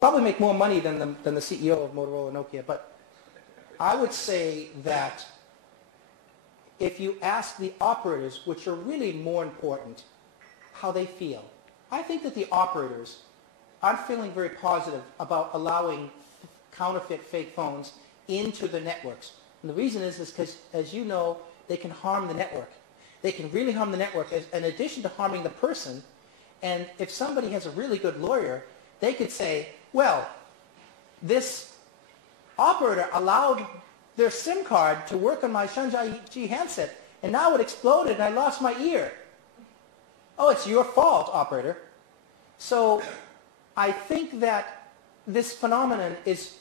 probably make more money than the CEO of Motorola Nokia, but I would say that if you ask the operators, which are really more important, how they feel, I think that the operators are feeling very positive about allowing counterfeit fake phones into the networks. And the reason is because, as you know, they can harm the network. They can really harm the network in addition to harming the person. And if somebody has a really good lawyer, they could say, well, this operator allowed their SIM card to work on my Shan Zhai Ji handset, and now it exploded and I lost my ear. Oh, it's your fault, operator. So I think that this phenomenon is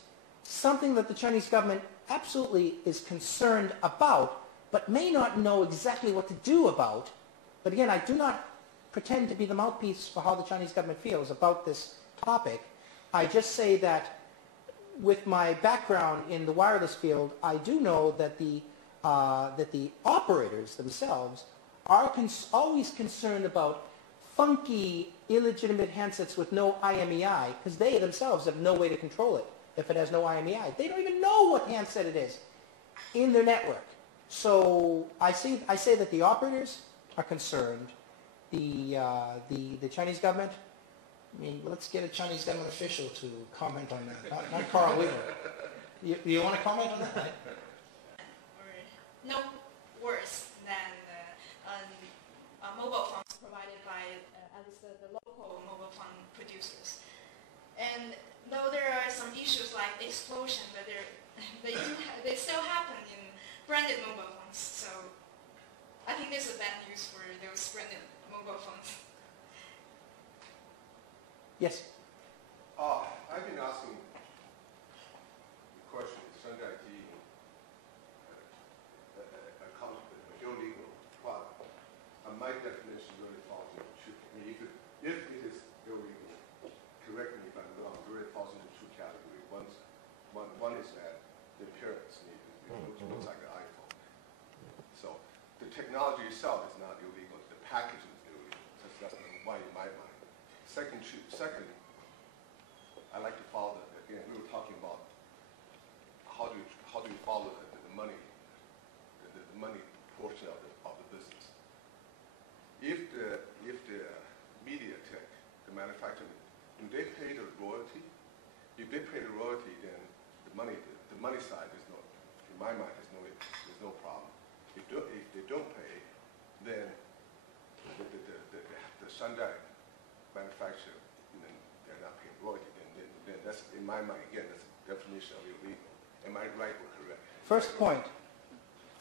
something that the Chinese government absolutely is concerned about, but may not know exactly what to do about. But again, I do not pretend to be the mouthpiece for how the Chinese government feels about this topic. I just say that with my background in the wireless field, I do know that the operators themselves are always concerned about funky, illegitimate handsets with no IMEI, because they themselves have no way to control it if it has no IMEI. They don't even know what handset it is in their network. So I say that the operators are concerned. The Chinese government, I mean, let's get a Chinese government official to comment on that. Not Karl J. You want to comment on that? No worse than mobile phones provided by at least the local mobile phone producers. And though there are some issues like explosion, but they still happen in branded mobile phones. So I think this is bad news for those branded mobile phones. Yes. I've been asking the question, Shan Zhai Ji, a counterfeit, illegal product. My definition really falls into two. I mean, if it is illegal, correct me if I'm wrong, it really falls into two categories. One is that the appearance looks like an iPhone. So the technology itself is not illegal. The packaging is illegal. That's why in my mind. Second, I like to follow again. We were talking about how do you follow the money, the money portion of the business. If the MediaTek, the manufacturer, do they pay the royalty? If they pay the royalty, then the money side is no, in my mind, there's no problem. If they don't pay, then the Shan Zhai manufacturer, they're not paying royalty. Then that's, in my mind, again, that's a definition of illegal. Am I right or correct?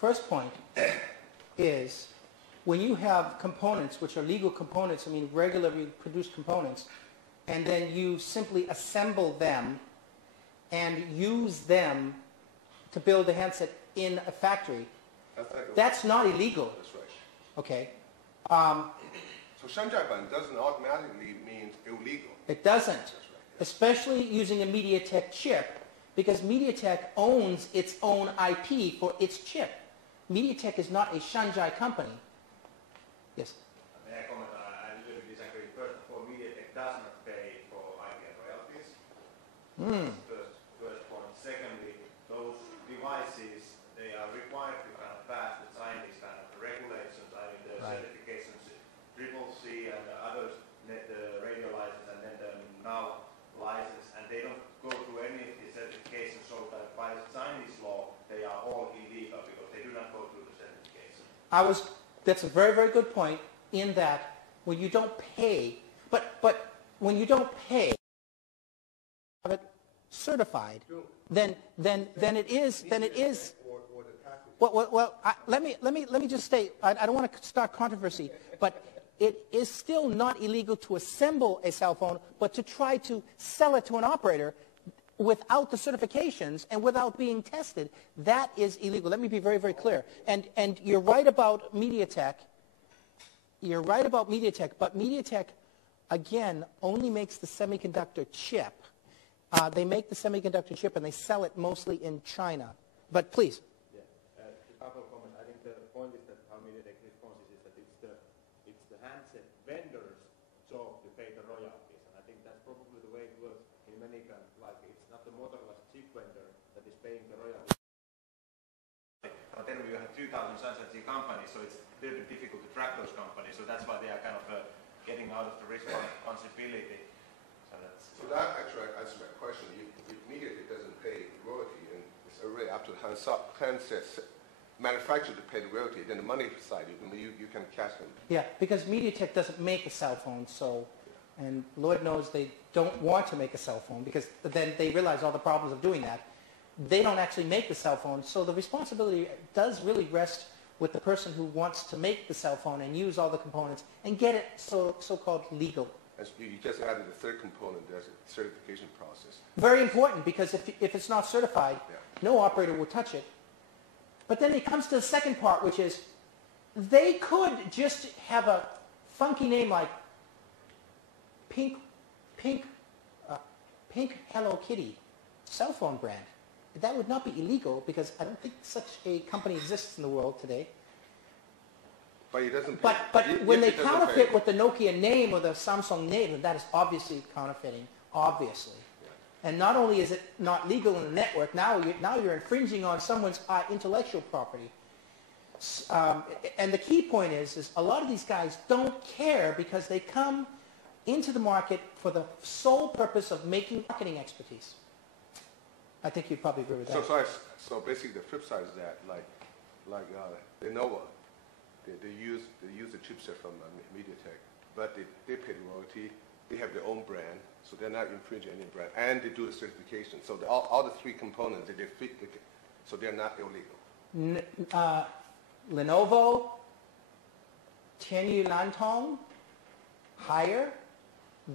First point is when you have components which are legal components, I mean regularly produced components, and then you simply assemble them and use them to build a handset in a factory, that's not illegal. That's right. Okay. So Shan Zhai Ban doesn't automatically mean illegal. It doesn't. That's right. Especially using a MediaTek chip, because MediaTek owns its own IP for its chip. MediaTek is not a Shan Zhai company. Yes? May I comment? I usually disagree. First of all, MediaTek does not pay for IP and royalties. First point. Secondly, those devices, they are required to kind of pass the Chinese kind of regulations. I mean, the certifications, CCC and the others, the radio license and then the now license, and they don't go through any of the certifications, so that by Chinese law, they are all illegal because they do not go through the certification. That's a very, very good point in that when you don't pay, but when you don't pay, have it certified, then it is. Well, let me just state, I don't want to start controversy, but it is still not illegal to assemble a cell phone, but to try to sell it to an operator without the certifications and without being tested, that is illegal. Let me be very, very clear. And you're right about MediaTek. You're right about MediaTek, but MediaTek, again, only makes the semiconductor chip. They make the semiconductor chip and they sell it mostly in China. But please. Yeah, a couple of comments. I think the point is that how MediaTek responds is that it's the handset vendors' job to pay the royalties, and I think that's probably the way it works in many kind of, like it's not the motorless chip vendor that is paying the royalty. But then we have 2,000 Shan Zhai Ji companies, so it's very difficult to track those companies. So that's why they are kind of getting out of the responsibility. So that actually answers my question. If MediaTek doesn't pay royalty, and it's already up to the handsets manufacturer to pay the royalty, then the money side you can cash them. Yeah, because MediaTek doesn't make a cell phone, so, and Lord knows they don't want to make a cell phone because then they realize all the problems of doing that. They don't actually make the cell phone, so the responsibility does really rest with the person who wants to make the cell phone and use all the components and get it so-called legal. As you just added the third component, there's a certification process. Very important, because if it's not certified, Yeah. no operator will touch it. But then it comes to the second part, which is they could just have a funky name like Pink Hello Kitty cell phone brand. That would not be illegal because I don't think such a company exists in the world today. But it doesn't pay. But when they counterfeit with the Nokia name or the Samsung name, then that is obviously counterfeiting, obviously. Yeah. And not only is it not legal in the network, now you're infringing on someone's intellectual property. And the key point is a lot of these guys don't care because they come into the market for the sole purpose of making marketing expertise. I think you'd probably agree with that. So basically the flip side is that like Lenovo, they use the chipset from MediaTek, but they pay the royalty. They have their own brand, so they're not infringing any brand, and they do the certification. So all the three components, they fit, so they're not illegal. Lenovo, Tianyu Lantong, Haier,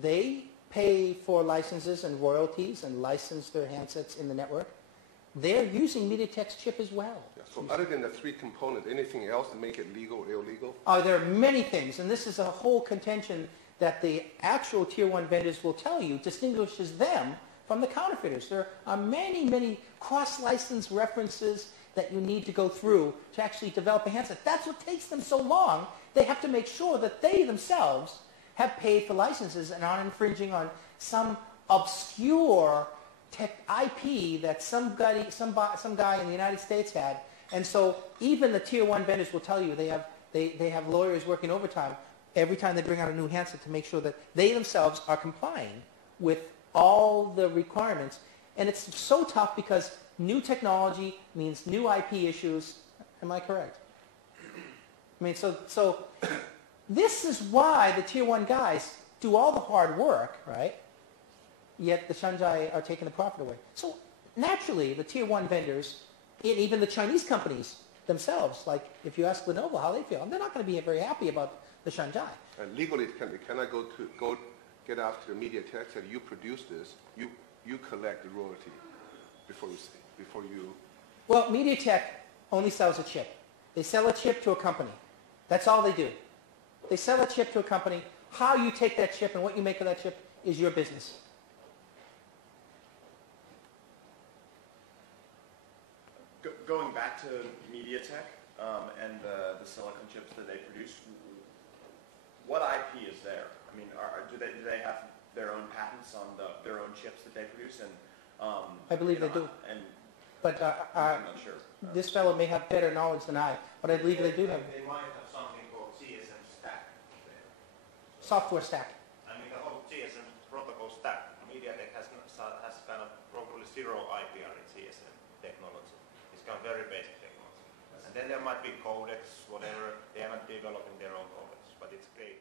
they pay for licenses and royalties and license their handsets in the network. They're using MediaTek's chip as well. Yeah, so other than the three components, anything else to make it legal or illegal? There are many things, and this is a whole contention that the actual Tier 1 vendors will tell you distinguishes them from the counterfeiters. There are many, many cross-license references that you need to go through to actually develop a handset. That's what takes them so long. They have to make sure that they themselves have paid for licenses and aren't infringing on some obscure tech IP that some guy in the United States had. And so even the Tier 1 vendors will tell you they have lawyers working overtime every time they bring out a new handset to make sure that they themselves are complying with all the requirements. And it's so tough because new technology means new IP issues. Am I correct? I mean, so this is why the Tier 1 guys do all the hard work, right? Yet the Shan Zhai are taking the profit away. So naturally, the Tier 1 vendors, and even the Chinese companies themselves, like if you ask Lenovo how they feel, they're not going to be very happy about the Shan Zhai. Legally, can I go get after MediaTek, say you produce this, you collect the royalty before you... Well, MediaTek only sells a chip. They sell a chip to a company. That's all they do. They sell a chip to a company. How you take that chip and what you make of that chip is your business. Going back to MediaTek and the silicon chips that they produce, what IP is there? I mean, do they have their own patents on their own chips that they produce? And I believe they do. But I'm not sure. This fellow may have better knowledge than I, but I believe they do have They might have something called GSM stack there. software stack. I mean, the whole GSM protocol stack, MediaTek has kind of probably zero IP on its GSM technology. It's kind of very basic technology. And then there might be codecs, whatever. They haven't developed their own codecs, but it's great.